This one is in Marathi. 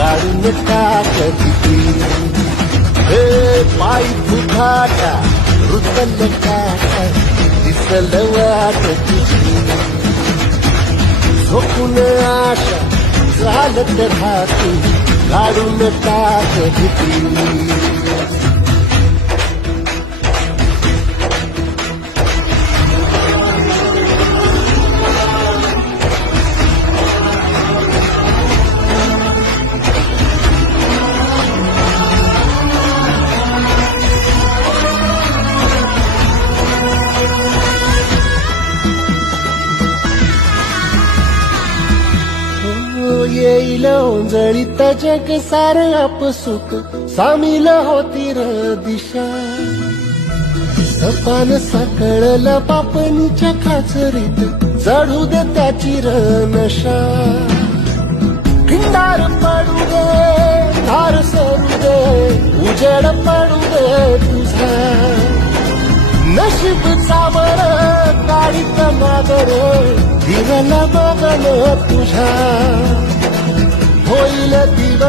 काढून टाकती हे पाय फुटाटा रुतल काटा दिसल वाट तुझी झोपून आशा झालं तर हाती काढून टाकती येईल ओंजळीत जग सार आपसुक. सामील होती र दिशा. सपान साकळला पापणीच्या खाचरीत. चढू दे त्याची र नशा. खिंडार पडू दे धार सरू दे उजेड पडू दे तुझा. नशीब सावर काढीत नागर दिवला बघल तुझा.